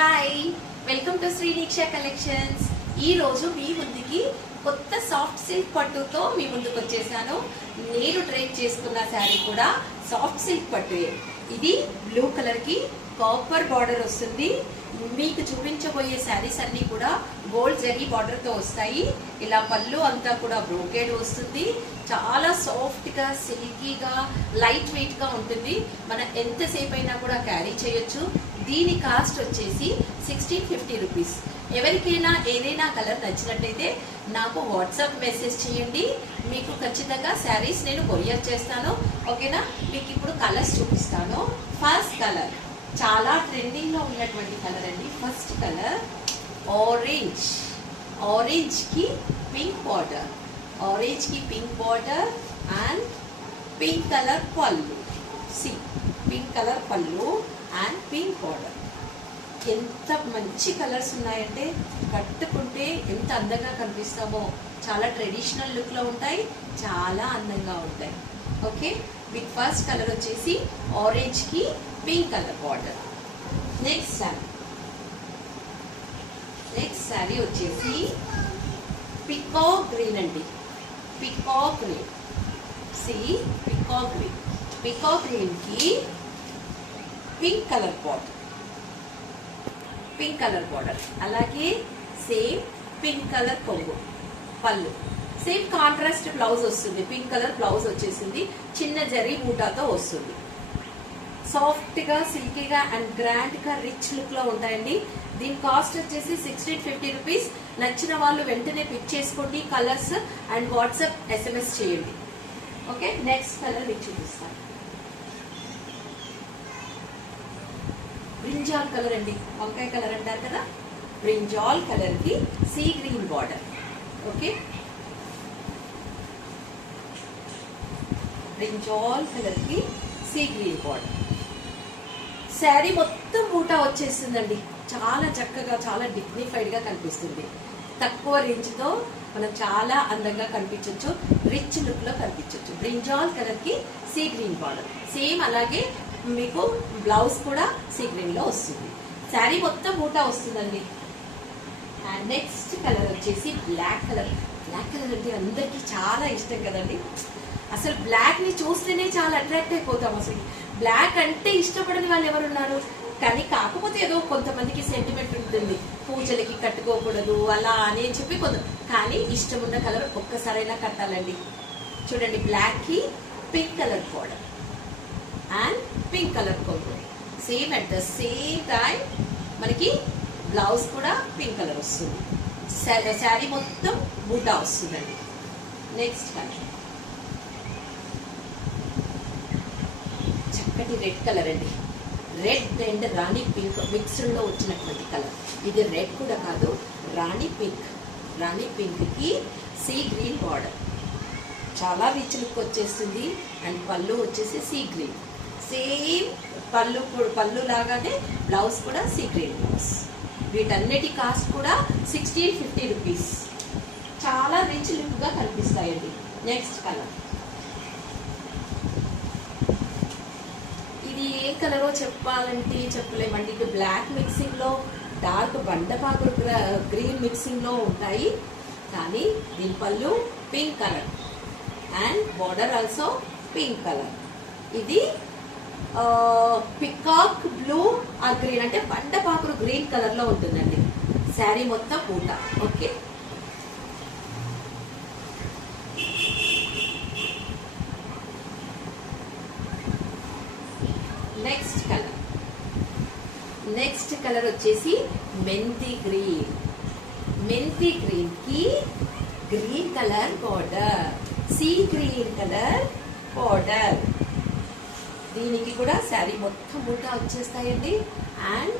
Hi, welcome to Sreeniksha collections. ఈ రోజు మీ ముందుకి కొత్త సాఫ్ట్ సిల్క్ పట్టుతో మీ ముందుకు వచ్చేసాను. నేను ట్రేడ్ చేసుకున్న శారీ కూడా సాఫ్ట్ సిల్క్ పట్టు. ఇది బ్లూ కలర్ కి కాపర్ బార్డర్ వస్తుంది. మీకు చూపించబోయే శారీస్ అన్ని కూడా గోల్డ్ జరీ బార్డర్ తో వస్తాయి. ఇలా పళ్ళు అంతా కూడా బ్రోకెడ్ వస్తుంది. చాలా సాఫ్ట్ గా సిల్కీగా లైట్ వెయిట్ గా ఉంటుంది. మనం ఎంతసేపు అయినా కూడా క్యారీ చేయొచ్చు. దీని కాస్ట్ వచ్చేసి 1650 రూపీస్. ఎవరికైనా ఏదైనా కలర్ నచ్చినట్టయితే నాకు వాట్సాప్ మెసేజ్ చేయండి. మీకు ఖచ్చితంగా శారీస్ నేను కొరియర్ చేస్తాను. ఓకేనా? మీకు ఇప్పుడు కలర్స్ చూపిస్తాను. ఫస్ట్ కలర్ చాలా ట్రెండింగ్ లో ఉన్నటువంటి కలర్ అండి. First colour orange. ఆరెంజ్ కి పింక్ బార్డర్, ఆరెంజ్ కి pink border and pink colour పళ్ళు. సి పింక్ కలర్ పళ్ళు అండ్ పింక్ బార్డర్. ఎంత మంచి కలర్స్ ఉన్నాయంటే కట్టుకుంటే ఎంత అందంగా కనిపిస్తామో. చాలా ట్రెడిషనల్ లుక్ లో ఉంటాయి, చాలా అందంగా ఉంటాయి. ఓకే, విత్ ఫస్ట్ కలర్ వచ్చేసి ఆరెంజ్ కి pink colour border. Next sari వచ్చేసి పికాక్ గ్రీన్ అండి. Peacock green. See peacock green. Peacock green కి pink colour border, pink colour border. అలాగే సేమ్ పింక్ కలర్ కొంగు పళ్ళు. సేమ్ కాంట్రాస్ట్ బ్లౌజ్ వస్తుంది. పింక్ కలర్ బ్లౌజ్ వచ్చేసింది. చిన్న జరీ బూటాతో వస్తుంది. సాఫ్ట్ గా సిల్కీగా అండ్ గ్రాండ్ గా రిచ్ లుక్ లో ఉంటాయండి. దీని కాస్ట్ వచ్చేసి 1650 రూపీస్. నచ్చిన వాళ్ళు వెంటనే పిక్ చేసుకోండి కలర్స్ అండ్ వాట్సాప్ SMS చేయండి. ఓకే, నెక్స్ట్ కలర్ మీకు చూపిస్తాను. బ్రింజాల్ కలర్ అండి. వంకాయ కలర్ అంటారు కదా, బ్రింజాల్ కలర్ కి sea green border. Okay, brinjal colour కి సీ గ్రీన్ బార్డర్. శారీ మొత్తం బూటా వచ్చేసిందండి. చాలా చక్కగా, చాలా డిగ్నిఫైడ్ గా కనిపిస్తుంది. తక్కువ రేంజ్ తో మనం చాలా అందంగా కనిపించవచ్చు, రిచ్ లుక్ లో కనిపించవచ్చు. బ్రింజాల్ కలర్ కి సీ గ్రీన్ బార్డర్. సేమ్ అలాగే మీకు బ్లౌజ్ కూడా సీ గ్రీన్ లో వస్తుంది. శారీ మొత్తం బూటా వస్తుందండి. అండ్ నెక్స్ట్ కలర్ వచ్చేసి బ్లాక్ కలర్. బ్లాక్ కలర్ అంటే అందరికి చాలా ఇష్టం కదండి. అసలు బ్లాక్ ని చూస్తేనే చాలా అట్రాక్ట్ అయిపోతాం. అసలు బ్లాక్ అంటే ఇష్టపడని వాళ్ళు ఎవరున్నారు? కానీ కాకపోతే ఏదో కొంతమందికి సెంటిమెంట్ ఉంటుంది, పూజలకి కట్టుకోకూడదు అలా అని చెప్పి కానీ ఇష్టం ఉన్న కలర్ ఒక్కసారైనా కట్టాలండి. చూడండి, బ్లాక్ కి pink colour border and pink colour coat. Same at the same time మనకి బ్లౌజ్ కూడా పింక్ కలర్ వస్తుంది. శారీ మొత్తం బూటా వస్తుందండి. నెక్స్ట్ కలర్ చక్కటి రెడ్ కలర్ అండి. రెడ్ అండ్ రాణి పింక్ మిక్స్డ్ లో వచ్చినటువంటి కలర్. ఇది రెడ్ కూడా కాదు, రాణి పింక్. రాణి పింక్ కి సీ గ్రీన్ బార్డర్. చాలా రిచ్ లుక్ వచ్చేస్తుంది. అండ్ పళ్ళు వచ్చేసి సీ గ్రీన్. సేమ్ పళ్ళు లాగానే బ్లౌజ్ కూడా సీ గ్రీన్ బ్లౌజ్. వీటన్నిటి కాస్ట్ కూడా 1650 రూపీస్. చాలా రిచ్ లుక్ గా కనిపిస్తాయండి. నెక్స్ట్ కలర్ ఇది ఏ కలరో చెప్పాలంటే చెప్పలేమండి. ఇది బ్లాక్ మిక్సింగ్ లో డార్క్ బండపాకు గ్రీన్ మిక్సింగ్ లో ఉంటాయి. కానీ దీని పళ్ళు pink colour and border also pink colour. ఇది పికాక్ బ్లూ ఆ గ్రీన్ అంటే బండపాకురు గ్రీన్ కలర్ లో ఉంటుందండి. శారీ మొత్తం పూట. ఓకే, నెక్స్ట్ కలర్ వచ్చేసి మెంతి గ్రీన్. మెంతి గ్రీన్ కి green colour border, sea green colour border. దీనికి కూడా శారీ మొత్తం బూటా వచ్చేస్తాయండి. అండ్